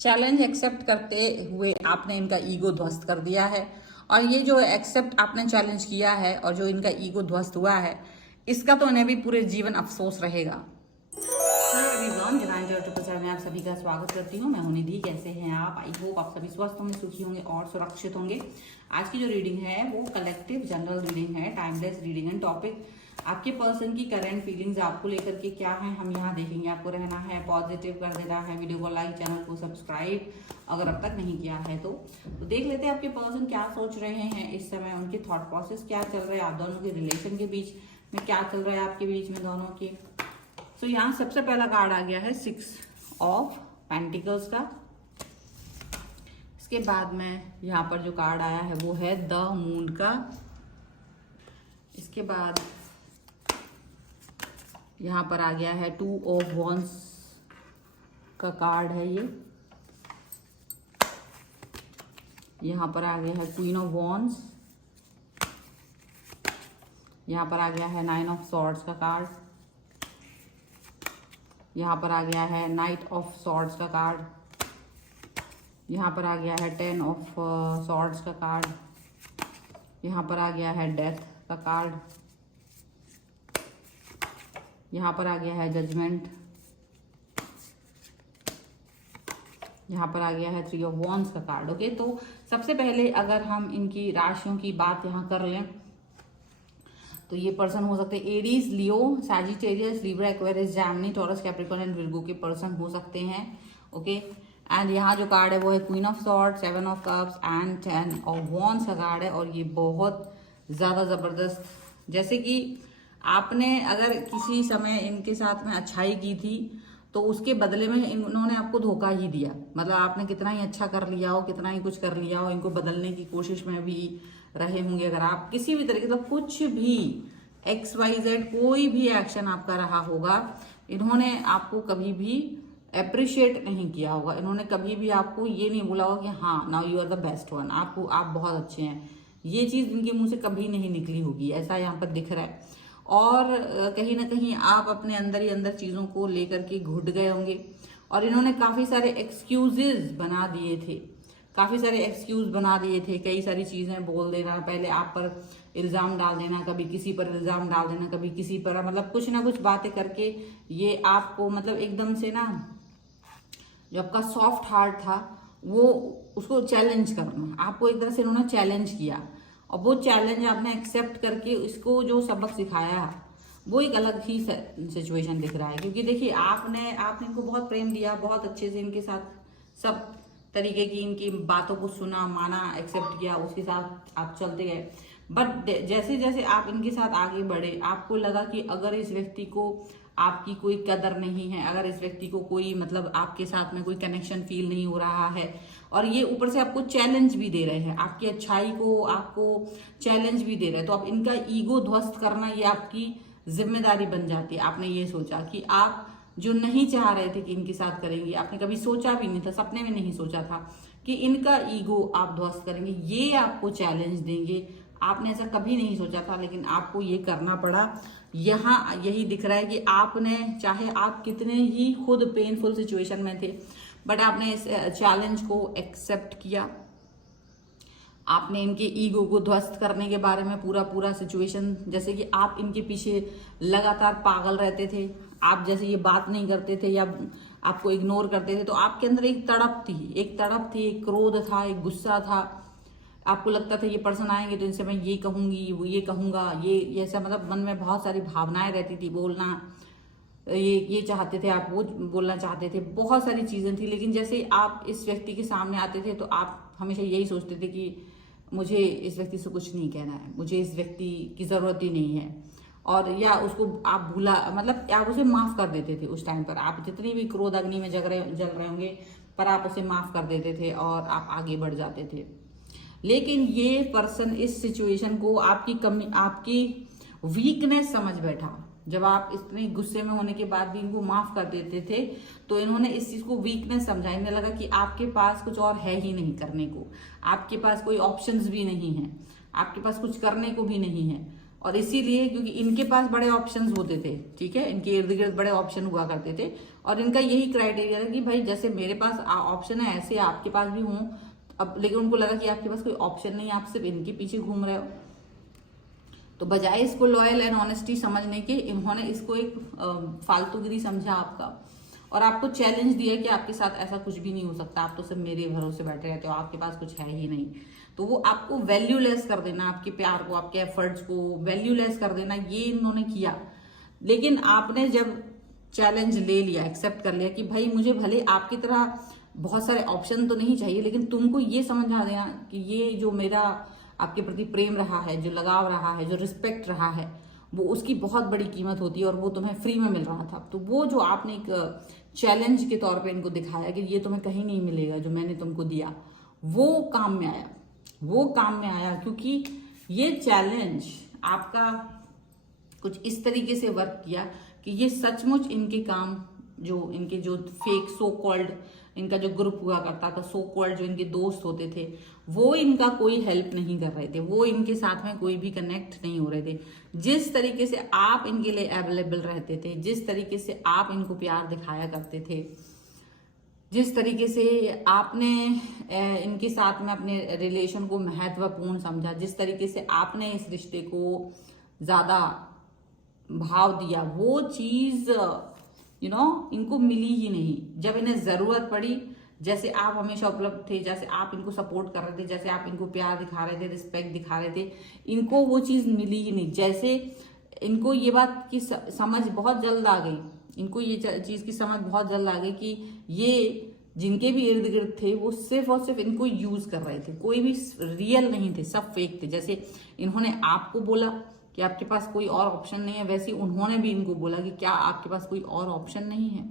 Challenge accept करते हुए आपने इनका ईगो ध्वस्त कर दिया है। और ये जो एक्सेप्ट आपने चैलेंज किया है और जो इनका ईगो ध्वस्त हुआ है, इसका तो इन्हें भी पूरे जीवन अफसोस रहेगा। में आप सभी का स्वागत करती हूँ। मैं हूं निधि। कैसे हैं आप? आई होप आप सभी स्वस्थ होंगे, सुखी होंगे और सुरक्षित होंगे। आज की जो रीडिंग है वो कलेक्टिव जनरल रीडिंग है, टाइमलेस रीडिंग एंड टॉपिक आपके पर्सन की करंट फीलिंग्स आपको लेकर के क्या है हम यहाँ देखेंगे। आपको रहना है पॉजिटिव, कर देना है वीडियो को लाइक, चैनल को सब्सक्राइब अगर अब तक नहीं किया है तो देख लेते हैं आपके पर्सन क्या सोच रहे हैं इस समय, उनके थॉट प्रोसेस क्या चल रहा है, आप दोनों के रिलेशन के बीच में क्या चल रहा है आपके बीच में दोनों के। तो यहाँ सबसे पहला कार्ड आ गया है 6 ऑफ पेंटिकल्स का। इसके बाद में यहाँ पर जो कार्ड आया है वो है द मून का। इसके बाद यहाँ पर आ गया है 2 ऑफ वॉन्स का कार्ड है ये। यहाँ पर आ गया है क्वीन ऑफ वॉन्स। यहाँ पर आ गया है 9 ऑफ सॉर्ड्स का कार्ड। यहाँ पर आ गया है नाइट ऑफ सॉर्ड्स का कार्ड। यहाँ पर आ गया है 10 ऑफ सॉर्ड्स का कार्ड। यहाँ पर आ गया है डेथ का कार्ड। यहाँ पर आ गया है जजमेंट। यहाँ पर आ गया है 3 ऑफ वॉन्ड्स का कार्ड। ओके, तो सबसे पहले अगर हम इनकी राशियों की बात यहाँ कर लें तो ये पर्सन हो सकते हैं Aries, Leo, Sagittarius, Libra, Aquarius, Jaimini, taurus, Capricorn and Virgo के पर्सन हो सकते हैं। ओके, एंड यहाँ जो कार्ड है वो है queen of swords, 7 of cups and 10 of wands का कार्ड है। और ये बहुत ज़्यादा ज़बरदस्त, जैसे कि आपने अगर किसी समय इनके साथ में अच्छाई की थी तो उसके बदले में इन्होंने आपको धोखा ही दिया। मतलब आपने कितना ही अच्छा कर लिया हो, कितना ही कुछ कर लिया हो, इनको बदलने की कोशिश में भी रहे होंगे। अगर आप किसी भी तरीके से कुछ भी XYZ कोई भी एक्शन आपका रहा होगा, इन्होंने आपको कभी भी अप्रिशिएट नहीं किया होगा। इन्होंने कभी भी आपको ये नहीं बोला होगा कि हाँ now you are the best one, आप बहुत अच्छे हैं। ये चीज़ इनके मुंह से कभी नहीं निकली होगी, ऐसा यहाँ पर दिख रहा है। और कहीं ना कहीं आप अपने अंदर ही अंदर चीज़ों को लेकर के घुट गए होंगे और इन्होंने काफ़ी सारे एक्सक्यूजेज बना दिए थे, कई सारी चीज़ें बोल देना, पहले आप पर इल्ज़ाम डाल देना, कभी किसी पर इल्ज़ाम डाल देना, कभी किसी पर, मतलब कुछ ना कुछ बातें करके ये आपको मतलब एकदम से ना जो आपका सॉफ्ट हार्ट था वो उसको चैलेंज करना, आपको एक तरह से इन्होंने चैलेंज किया और वो चैलेंज आपने एक्सेप्ट करके इसको जो सबक सिखाया वो एक अलग ही सिचुएशन दिख रहा है। क्योंकि देखिए आपने इनको बहुत प्रेम दिया, बहुत अच्छे से इनके साथ सब तरीके की इनकी बातों को सुना, माना, एक्सेप्ट किया, उसके साथ आप चलते गए। बट जैसे जैसे आप इनके साथ आगे बढ़े आपको लगा कि अगर इस व्यक्ति को आपकी कोई कदर नहीं है, अगर इस व्यक्ति को कोई मतलब आपके साथ में कोई कनेक्शन फील नहीं हो रहा है और ये ऊपर से आपको चैलेंज भी दे रहे हैं, आपकी अच्छाई को आपको चैलेंज भी दे रहे हैं, तो अब इनका ईगो ध्वस्त करना ये आपकी जिम्मेदारी बन जाती है। आपने ये सोचा कि आप जो नहीं चाह रहे थे कि इनके साथ करेंगे, आपने कभी सोचा भी नहीं था, सपने में नहीं सोचा था कि इनका ईगो आप ध्वस्त करेंगे, ये आपको चैलेंज देंगे। आपने ऐसा कभी नहीं सोचा था लेकिन आपको ये करना पड़ा। यहाँ यही दिख रहा है कि आपने, चाहे आप कितने ही खुद पेनफुल सिचुएशन में थे, बट आपने इस चैलेंज को एक्सेप्ट किया। आपने इनके ईगो को ध्वस्त करने के बारे में पूरा सिचुएशन, जैसे कि आप इनके पीछे लगातार पागल रहते थे, आप जैसे ये बात नहीं करते थे या आपको इग्नोर करते थे तो आपके अंदर एक तड़प थी, एक क्रोध था, एक गुस्सा था। आपको लगता था ये पर्सन आएंगे तो इनसे मैं ये कहूंगी, वो ये कहूंगा, ये ऐसा, मतलब मन में बहुत सारी भावनाएं रहती थी, बोलना ये चाहते थे आप, वो बोलना चाहते थे, बहुत सारी चीजें थी। लेकिन जैसे आप इस व्यक्ति के सामने आते थे तो आप हमेशा यही सोचते थे कि मुझे इस व्यक्ति से कुछ नहीं कहना है, मुझे इस व्यक्ति की जरूरत ही नहीं है, और या उसको आप भूला, मतलब आप उसे माफ कर देते थे। उस टाइम पर आप जितनी भी क्रोध अग्नि में जल रहे होंगे पर आप उसे माफ कर देते थे और आप आगे बढ़ जाते थे। लेकिन ये पर्सन इस सिचुएशन को आपकी कमी, आपकी वीकनेस समझ बैठा। जब आप इतने गुस्से में होने के बाद भी इनको माफ कर देते थे तो इन्होंने इस चीज को वीकनेस समझा। इन्हें लगा कि आपके पास कुछ और है ही नहीं करने को, आपके पास कोई ऑप्शंस भी नहीं है, आपके पास कुछ करने को भी नहीं है। और इसीलिए क्योंकि इनके पास बड़े ऑप्शंस होते थे, ठीक है, इनके इर्द गिर्द बड़े ऑप्शन हुआ करते थे और इनका यही क्राइटेरिया था कि भाई जैसे मेरे पास ऑप्शन है ऐसे आपके पास भी हों। अब लेकिन उनको लगा कि आपके पास कोई ऑप्शन नहीं, आप सिर्फ इनके पीछे घूम रहे हो। तो बजाय इसको लॉयल एंड ऑनेस्टी समझने के इन्होंने इसको एक फालतूगिरी समझा आपका और आपको चैलेंज दिया कि आपके साथ ऐसा कुछ भी नहीं हो सकता, आप तो सिर्फ मेरे भरोसे बैठे रहते हो, आपके पास कुछ है ही नहीं। तो वो आपको वैल्यूलेस कर देना, आपके प्यार को, आपके एफर्ट्स को वैल्यूलेस कर देना, ये इन्होंने किया। लेकिन आपने जब चैलेंज ले लिया, एक्सेप्ट कर लिया कि भाई मुझे भले आपकी तरह बहुत सारे ऑप्शन तो नहीं चाहिए, लेकिन तुमको ये समझ आ देना कि ये जो मेरा आपके प्रति प्रेम रहा है, जो लगाव रहा है, जो रिस्पेक्ट रहा है, वो उसकी बहुत बड़ी कीमत होती है और वो तुम्हें फ्री में मिल रहा था। तो वो जो आपने एक चैलेंज के तौर पे इनको दिखाया कि ये तुम्हें कहीं नहीं मिलेगा जो मैंने तुमको दिया, वो काम में आया, वो काम में आया क्योंकि ये चैलेंज आपका कुछ इस तरीके से वर्क किया कि ये सचमुच इनके काम, जो इनके जो फेक सो कॉल्ड इनका जो ग्रुप हुआ करता था, सो कॉल्ड जो इनके दोस्त होते थे, वो इनका कोई हेल्प नहीं कर रहे थे, वो इनके साथ में कोई भी कनेक्ट नहीं हो रहे थे। जिस तरीके से आप इनके लिए अवेलेबल रहते थे, जिस तरीके से आप इनको प्यार दिखाया करते थे, जिस तरीके से आपने इनके साथ में अपने रिलेशन को महत्वपूर्ण समझा, जिस तरीके से आपने इस रिश्ते को ज्यादा भाव दिया, वो चीज इनको मिली ही नहीं। जब इन्हें जरूरत पड़ी, जैसे आप हमेशा उपलब्ध थे, जैसे आप इनको सपोर्ट कर रहे थे, जैसे आप इनको प्यार दिखा रहे थे, रिस्पेक्ट दिखा रहे थे, इनको वो चीज मिली ही नहीं। जैसे इनको ये बात की समझ बहुत जल्द आ गई, इनको ये चीज की समझ बहुत जल्द आ गई कि ये जिनके भी इर्द गिर्द थे वो सिर्फ और सिर्फ इनको यूज कर रहे थे, कोई भी रियल नहीं थे, सब फेक थे। जैसे इन्होंने आपको बोला कि आपके पास कोई और ऑप्शन नहीं है, वैसे उन्होंने भी इनको बोला कि क्या आपके पास कोई और ऑप्शन नहीं है,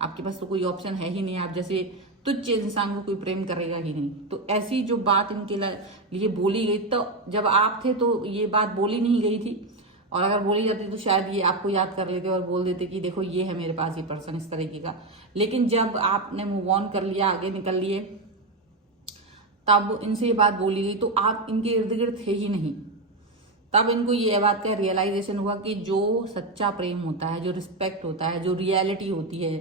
आपके पास तो कोई ऑप्शन है ही नहीं, आप जैसे तुच्छ इंसान को कोई प्रेम करेगा ही नहीं। तो ऐसी जो बात इनके लिए बोली गई, तो जब आप थे तो ये बात बोली नहीं गई थी, और अगर बोली जाती तो शायद ये आपको याद कर लेते और बोल देते कि देखो ये है मेरे पास ये पर्सन इस तरीके का। लेकिन जब आपने मूव ऑन कर लिया, आगे निकल लिए, तब इनसे ये बात बोली गई तो आप इनके इर्द गिर्द थे ही नहीं। तब इनको ये बात का रियलाइजेशन हुआ कि जो सच्चा प्रेम होता है, जो रिस्पेक्ट होता है, जो रियलिटी होती है,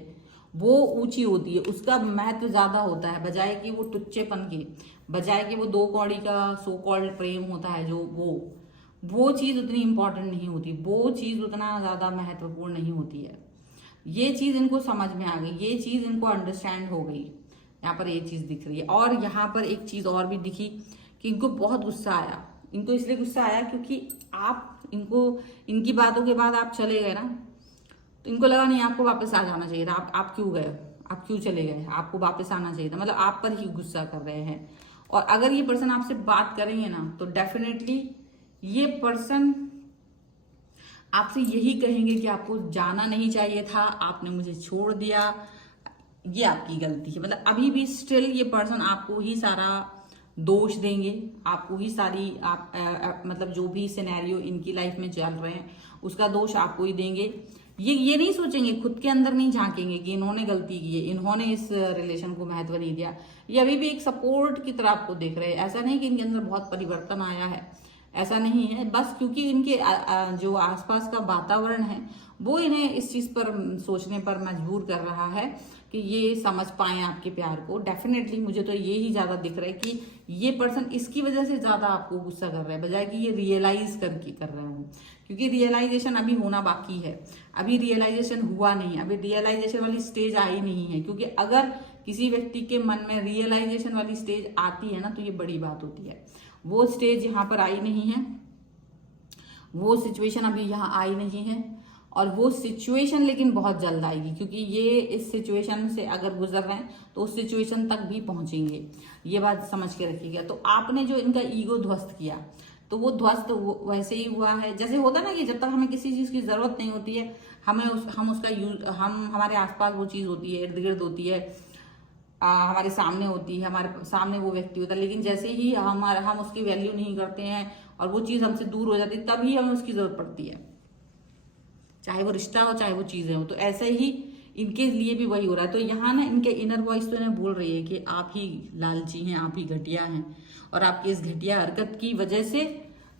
वो ऊंची होती है, उसका महत्व ज्यादा होता है, बजाय कि वो टुच्चेपन के, बजाय कि वो दो कौड़ी का सो कॉल्ड प्रेम होता है, जो वो चीज उतनी इंपॉर्टेंट नहीं होती, वो चीज उतना ज्यादा महत्वपूर्ण नहीं होती है। ये चीज इनको समझ में आ गई, ये चीज इनको अंडरस्टैंड हो गई। यहाँ पर ये चीज दिख रही है। और यहाँ पर एक चीज और भी दिखी कि इनको बहुत गुस्सा आया। इनको इसलिए गुस्सा आया क्योंकि आप इनकी बातों के बाद आप चले गए ना, तो इनको लगा नहीं आपको वापस आ जाना चाहिए था, आप क्यों गए, आप क्यों चले गए, आपको वापस आना चाहिए था, मतलब आप पर ही गुस्सा कर रहे हैं। और अगर ये पर्सन आपसे बात करेंगे ना तो डेफिनेटली ये पर्सन आपसे यही कहेंगे कि आपको जाना नहीं चाहिए था, आपने मुझे छोड़ दिया, ये आपकी गलती है। मतलब अभी भी स्टिल ये पर्सन आपको ही सारा दोष देंगे, आपको ही सारी मतलब जो भी सिनेरियो इनकी लाइफ में चल रहे हैं उसका दोष आपको ही देंगे। ये नहीं सोचेंगे, खुद के अंदर नहीं झांकेंगे कि इन्होंने गलती की है, इन्होंने इस रिलेशन को महत्व नहीं दिया। ये अभी भी एक सपोर्ट की तरह आपको देख रहे हैं। ऐसा नहीं कि इनके अंदर बहुत परिवर्तन आया है, ऐसा नहीं है, बस क्योंकि इनके जो आसपास का वातावरण है वो इन्हें इस चीज पर सोचने पर मजबूर कर रहा है कि ये समझ पाए आपके प्यार को। डेफिनेटली मुझे तो ये ही ज्यादा दिख रहा है कि ये पर्सन इसकी वजह से ज्यादा आपको गुस्सा कर रहा है, बजाय कि ये रियलाइज करके कर रहा हूँ, क्योंकि रियलाइजेशन अभी होना बाकी है, अभी रियलाइजेशन हुआ नहीं, अभी रियलाइजेशन वाली स्टेज आई नहीं है। क्योंकि अगर किसी व्यक्ति के मन में रियलाइजेशन वाली स्टेज आती है ना तो ये बड़ी बात होती है। वो स्टेज यहाँ पर आई नहीं है, वो सिचुएशन अभी यहाँ आई नहीं है, और वो सिचुएशन लेकिन बहुत जल्द आएगी, क्योंकि ये इस सिचुएशन से अगर गुजर रहे हैं तो उस सिचुएशन तक भी पहुंचेंगे, ये बात समझ के रखिएगा। तो आपने जो इनका ईगो ध्वस्त किया तो वो ध्वस्त वैसे ही हुआ है जैसे होता है ना कि जब तक हमें किसी चीज की जरूरत नहीं होती है हम उसका यूज, हमारे आसपास वो चीज होती है, इर्द गिर्द होती है, हमारे सामने होती है, हमारे सामने वो व्यक्ति होता है, लेकिन जैसे ही हम उसकी वैल्यू नहीं करते हैं और वो चीज हमसे दूर हो जाती है तभी हमें उसकी जरूरत पड़ती है, चाहे वो रिश्ता हो चाहे वो चीजें हो। तो ऐसे ही इनके लिए भी वही हो रहा है। तो यहाँ ना इनके इनर वॉइस तो इन्हें बोल रही है कि आप ही लालची हैं, आप ही घटिया हैं, और आपकी इस घटिया हरकत की वजह से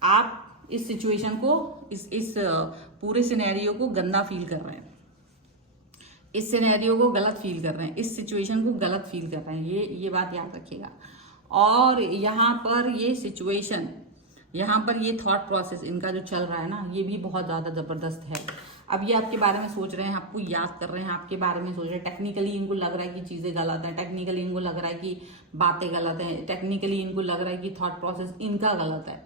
आप इस सिचुएशन को, इस पूरे सिनेरियो को गंदा फील कर रहे हैं, इस सिनेरियो को गलत फील कर रहे हैं, इस सिचुएशन को गलत फील कर रहे हैं, ये बात याद रखिएगा। और यहाँ पर ये सिचुएशन, यहाँ पर ये थॉट प्रोसेस इनका जो चल रहा है ना, ये भी बहुत ज़्यादा ज़बरदस्त है। अब ये आपके बारे में सोच रहे हैं, आपको याद कर रहे हैं, आपके बारे में सोच रहे हैं। टेक्निकली इनको लग रहा है कि चीज़ें गलत हैं, टेक्निकली इनको लग रहा है कि बातें गलत हैं, टेक्निकली इनको लग रहा है कि थॉट प्रोसेस इनका गलत है।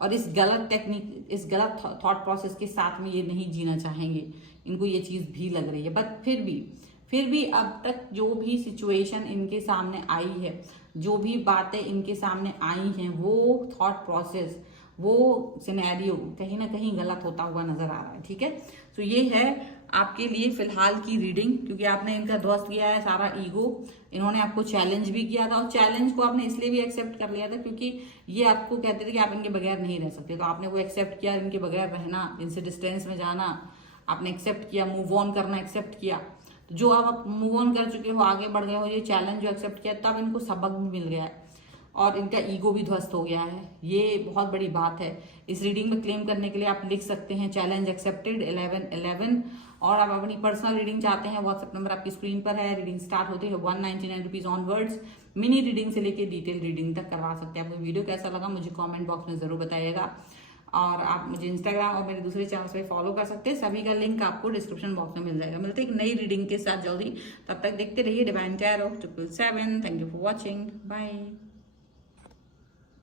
और इस गलत थॉट प्रोसेस के साथ में ये नहीं जीना चाहेंगे, इनको ये चीज़ भी लग रही है। बट फिर भी अब तक जो भी सिचुएशन इनके सामने आई है, जो भी बातें इनके सामने आई हैं, वो थॉट प्रोसेस, वो सिनेरियो कहीं ना कहीं गलत होता हुआ नजर आ रहा है। ठीक है, तो ये है आपके लिए फिलहाल की रीडिंग, क्योंकि आपने इनका ध्वस्त किया है सारा ईगो। इन्होंने आपको चैलेंज भी किया था, और चैलेंज को आपने इसलिए भी एक्सेप्ट कर लिया था क्योंकि ये आपको कहते थे कि आप इनके बगैर नहीं रह सकते, तो आपने वो एक्सेप्ट किया, इनके बगैर रहना, इनसे डिस्टेंस में जाना आपने एक्सेप्ट किया, मूव ऑन करना एक्सेप्ट किया। तो जो आप मूव ऑन कर चुके हो, आगे बढ़ गए हो, ये चैलेंज जो एक्सेप्ट किया, तब इनको सबक भी मिल गया है और इनका ईगो भी ध्वस्त हो गया है। ये बहुत बड़ी बात है। इस रीडिंग में क्लेम करने के लिए आप लिख सकते हैं चैलेंज एक्सेप्टेड 1111। और आप अपनी पर्सनल रीडिंग चाहते हैं, व्हाट्सएप नंबर आपकी स्क्रीन पर है। रीडिंग स्टार्ट होती है 199 रुपीज ऑनवर्ड्स। मिनी रीडिंग से लेके डिटेल रीडिंग तक करवा सकते हैं। आपको वीडियो कैसा लगा मुझे कमेंट बॉक्स में जरूर बताइएगा। और आप मुझे इंस्टाग्राम और मेरे दूसरे चैनल्स पे फॉलो कर सकते हैं, सभी का लिंक आपको डिस्क्रिप्शन बॉक्स में मिल जाएगा। मिलते हैं एक नई रीडिंग के साथ जल्दी, तब तक देखते रहिए Divine Tarot 777। Thank you for watching, bye.